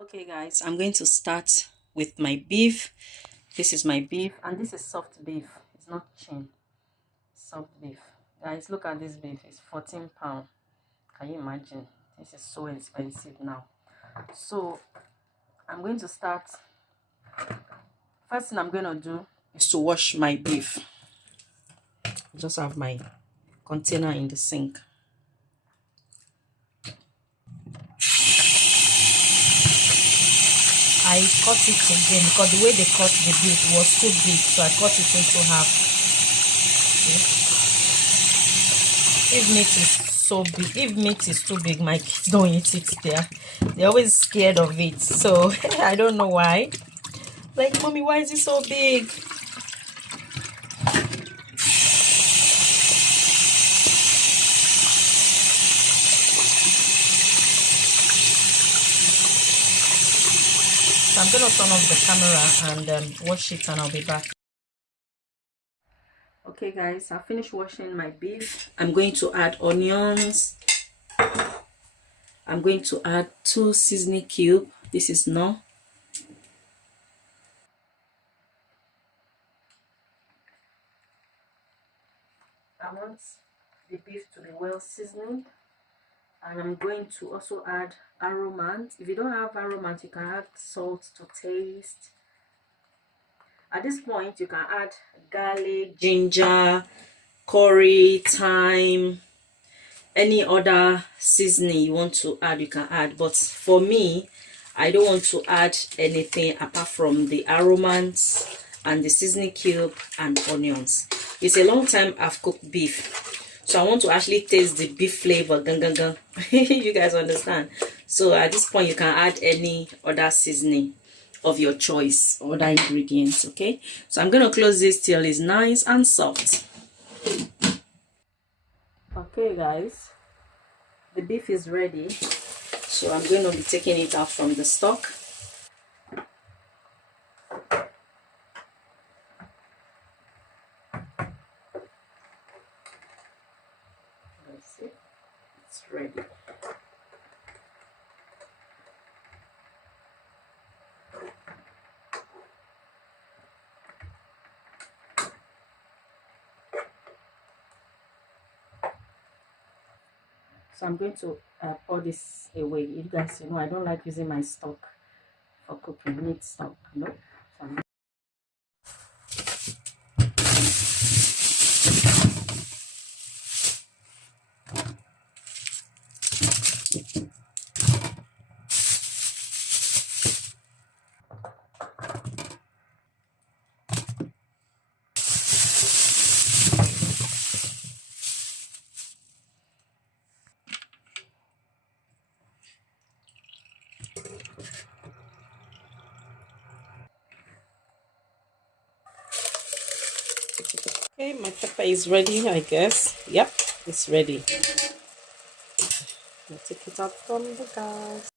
Okay guys, I'm going to start with my beef. This is my beef, and this is soft beef. It's not chin. Soft beef. Guys, look at this beef. It's 14 pounds. Can you imagine? This is so expensive now. So I'm going to start. First thing I'm going to do is to wash my beef. I just have my container in the sink. I cut it again because the way they cut the beef was too big, so I cut it into half. See? If meat is so big, if meat is too big, my kids don't eat it. They're always scared of it. So I don't know why. Like, mommy, why is it so big? So I'm gonna turn off the camera and wash it, and I'll be back. Okay guys, I finished washing my beef. I'm going to add onions. I'm going to add 2 seasoning cubes. This is no. I want the beef to be well seasoned, and I'm going to also add aromant. If you don't have aromant, you can add salt to taste. At this point, you can add garlic, ginger, curry, thyme, any other seasoning you want to add, you can add. But for me, I don't want to add anything apart from the aromats and the seasoning cube and onions. It's a long time I've cooked beef, so I want to actually taste the beef flavor. You guys understand? So at this point, you can add any other seasoning of your choice, other ingredients. Okay, so I'm gonna close this till it's nice and soft. Okay guys, the beef is ready, so I'm going to be taking it out from the stock. Let's see, it's ready. So I'm going to pour this away. You guys, I don't like using my stock for cooking, meat stock. No. So okay, my pepper is ready, I guess. Yep, it's ready. I'll take it out from the gas.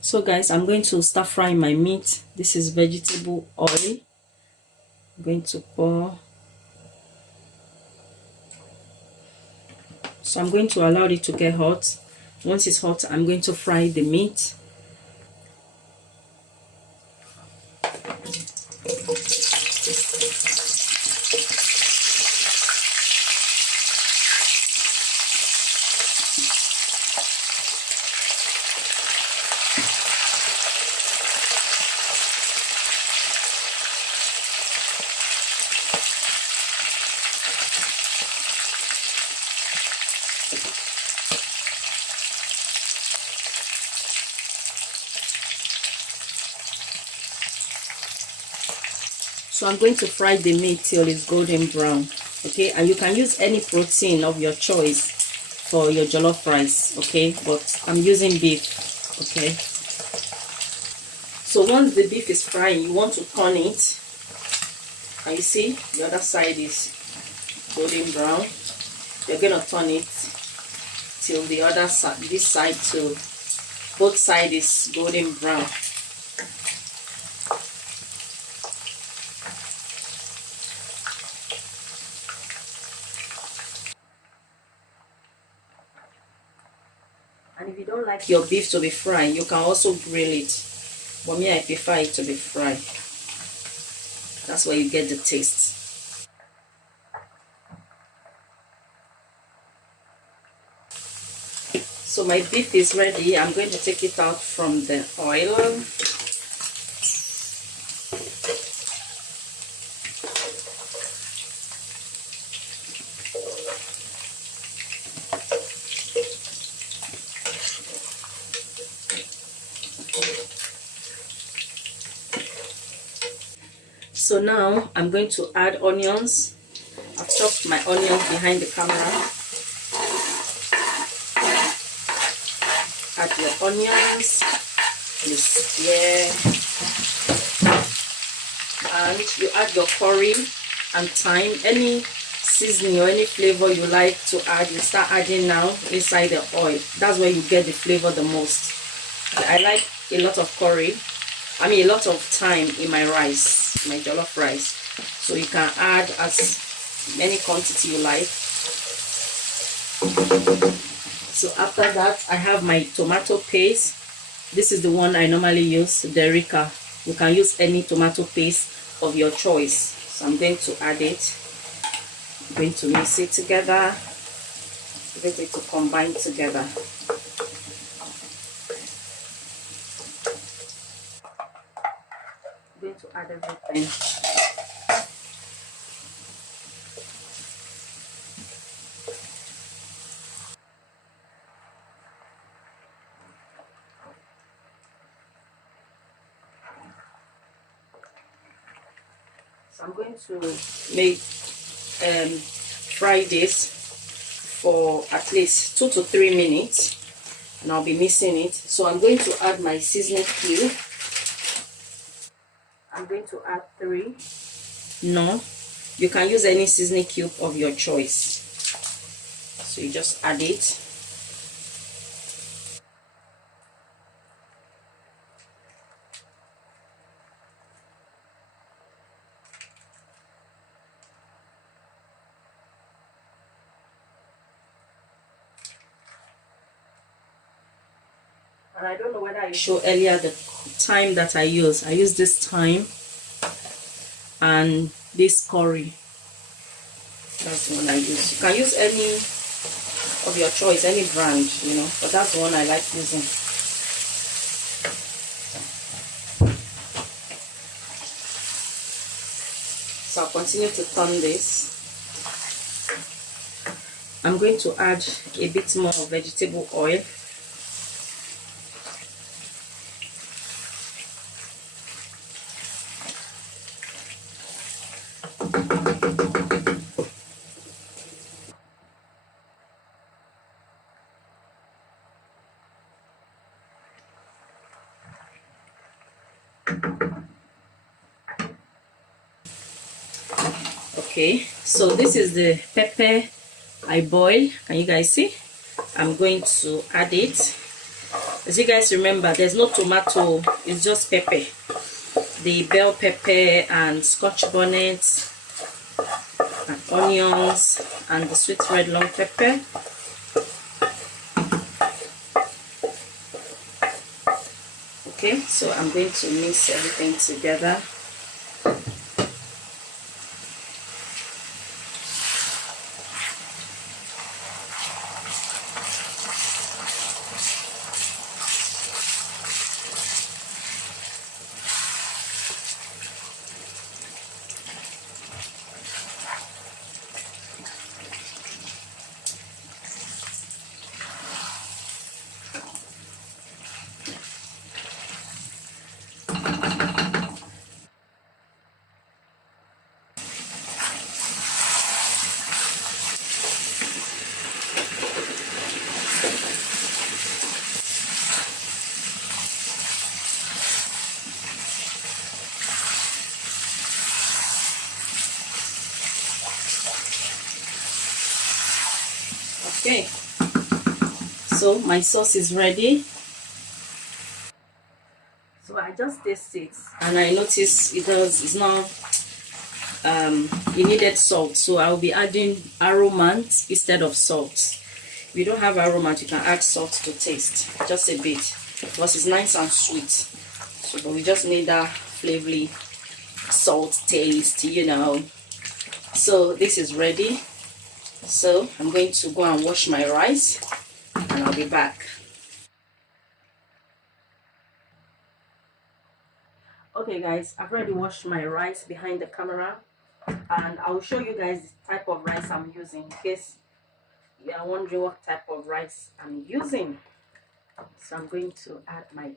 So guys, I'm going to start frying my meat. This is vegetable oil. I'm going to pour. So I'm going to allow it to get hot. Once it's hot, I'm going to fry the meat. So I'm going to fry the meat till it's golden brown. Okay, and you can use any protein of your choice for your jollof rice. Okay, but I'm using beef. Okay, so once the beef is frying, you want to turn it, and you see the other side is golden brown. You're gonna turn it till the other side, this side too, both sides is golden brown. And if you don't like your beef to be fried, you can also grill it. But me, I prefer it to be fried. That's where you get the taste. So my beef is ready. I'm going to take it out from the oil. So now I'm going to add onions. I've chopped my onions behind the camera. Add your onions, this here, and you add your curry and thyme. Any seasoning or any flavor you like to add, you start adding now inside the oil. That's where you get the flavor the most. I like a lot of curry, a lot of thyme in my rice, my jollof rice. So you can add as many quantity you like. So after that, I have my tomato paste. This is the one I normally use, the Rica. You can use any tomato paste of your choice. So I'm going to add it. I'm going to mix it together. Get it to combine together. I'm going to add everything. So I'm going to make fry this for at least 2 to 3 minutes, and I'll be mixing it. So I'm going to add my seasoning cube. I'm going to add 3. No, you can use any seasoning cube of your choice. So you just add it. And I don't know whether I showed earlier the thyme that I use. I use this thyme and this curry. That's the one I use. You can use any of your choice, any brand, but that's the one I like using. So I'll continue to turn this. I'm going to add a bit more of vegetable oil. Okay, so this is the pepper I boil. Can you guys see? I'm going to add it. As you guys remember, there's no tomato, it's just pepper. The bell pepper and scotch bonnet and onions and the sweet red long pepper. Okay, so I'm going to mix everything together. Okay, so my sauce is ready. So I just taste it and I notice it's not it needed salt, so I'll be adding aromant instead of salt. If you don't have aroma, you can add salt to taste, just a bit, because it's nice and sweet. So, but we just need that flavory salt taste, you know. So this is ready. So I'm going to go and wash my rice, and I'll be back. Okay guys, I've already washed my rice behind the camera, and I'll show you guys the type of rice I'm using in case you are wondering what type of rice I'm using. So I'm going to add my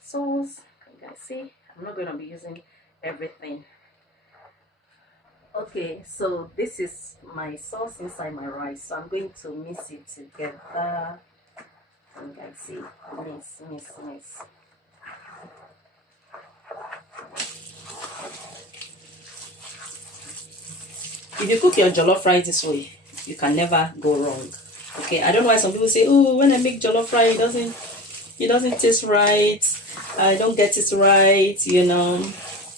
sauce. You guys see, I'm not going to be using everything. Okay, so this is my sauce inside my rice, so I'm going to mix it together. You guys see, mix. If you cook your jollof rice this way, you can never go wrong. Okay, I don't know why some people say, oh, when I make jollof rice, it doesn't taste right. I don't get it right, you know.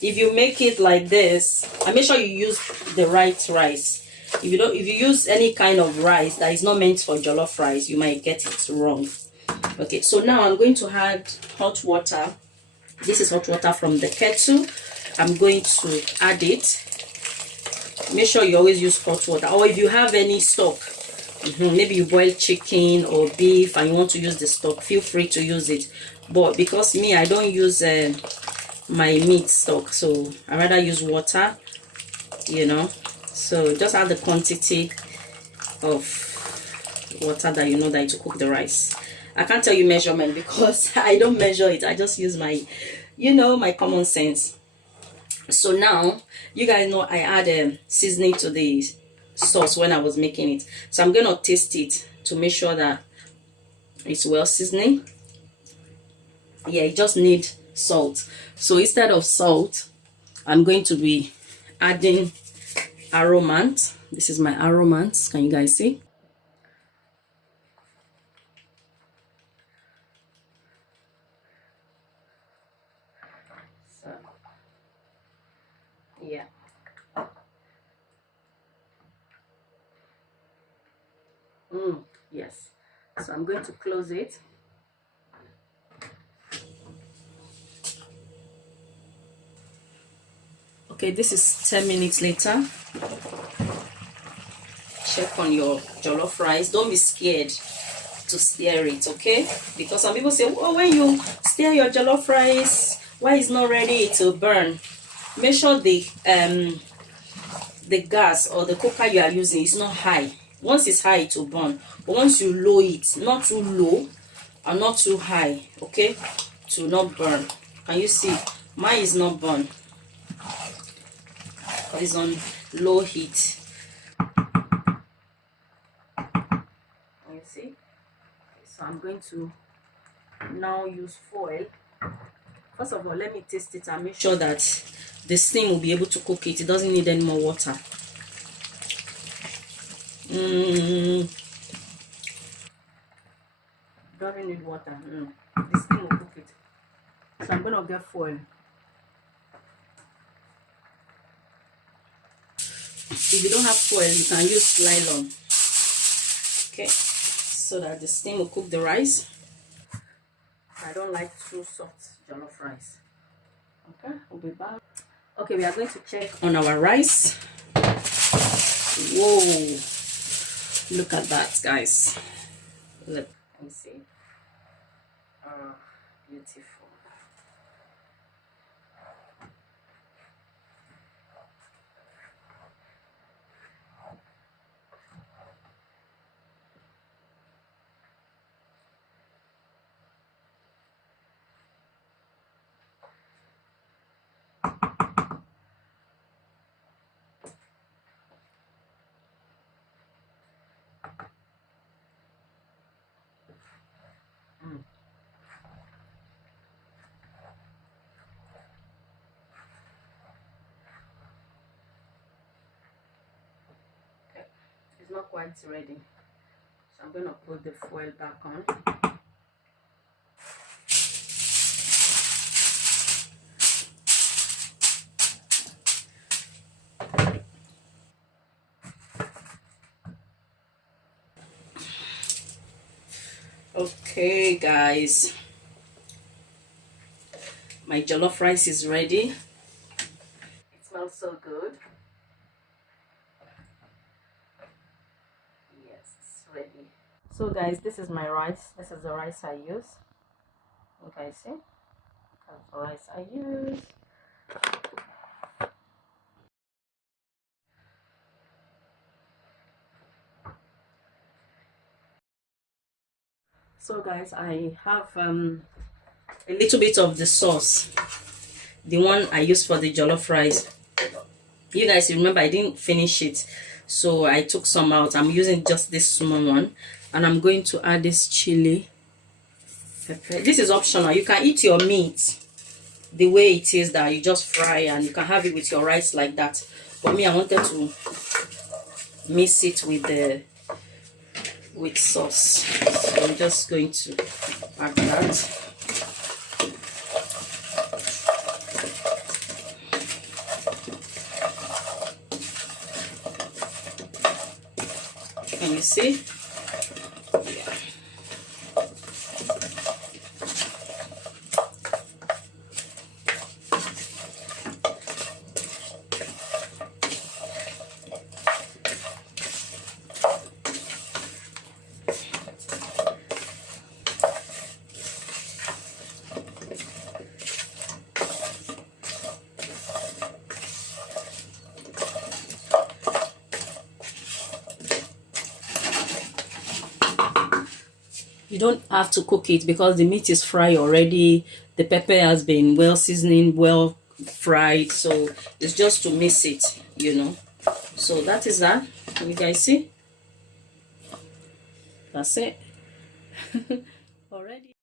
If you make it like this, and make sure you use the right rice. If you use any kind of rice that is not meant for jollof rice, you might get it wrong. Okay, so now I'm going to add hot water. This is hot water from the kettle. I'm going to add it. Make sure you always use hot water, or if you have any stock, maybe you boil chicken or beef and you want to use the stock, feel free to use it. But because me, I don't use my meat stock, so I rather use water, you know. So just add the quantity of water that you know that to cook the rice. I can't tell you measurement because I don't measure it. I just use my, you know, my common sense. So now you guys know I add seasoning to the sauce when I was making it, so I'm gonna taste it to make sure that it's well seasoning. Yeah, it just need salt. So instead of salt, I'm going to be adding aromant. This is my aromant. Can you guys see? So yeah. Yes. So I'm going to close it. Okay, this is 10 minutes later. Check on your jollof rice. Don't be scared to stir it, okay? Because some people say, oh, when you stir your jollof rice, why it's not ready, it will burn. Make sure the gas or the cooker you are using is not high. Once it's high, it will burn. But once you low it, not too low and not too high, okay, to not burn. Can you see? Mine is not burn. It's on low heat. You see? So I'm going to now use foil. First of all, let me taste it and make sure that the steam will be able to cook it. It doesn't need any more water. Doesn't need water. The steam will cook it. So I'm gonna get foil. If you don't have foil, you can use nylon. Okay, so that the steam will cook the rice. I don't like too soft jollof rice. Okay, we'll be back. Okay, we are going to check on our rice. Whoa, look at that, guys. Look, let me see. Beautiful. It's not quite ready, so I'm going to put the foil back on. Okay guys, my jollof rice is ready. It smells so good. Yes, it's ready. So guys, this is my rice. This is the rice I use. You guys see? That's the rice I use. So guys, I have a little bit of the sauce, the one I used for the jollof rice. You guys remember I didn't finish it, so I took some out. I'm using just this small one, and I'm going to add this chili pepper. This is optional. You can eat your meat the way it is, that you just fry, and you can have it with your rice like that. For me, I wanted to mix it with sauce, so I'm just going to add that. Can you see? Yeah. You don't have to cook it because the meat is fried already. The pepper has been well seasoned, well fried, so it's just to mix it, you know. So that is that. Can you guys see? That's it. Already.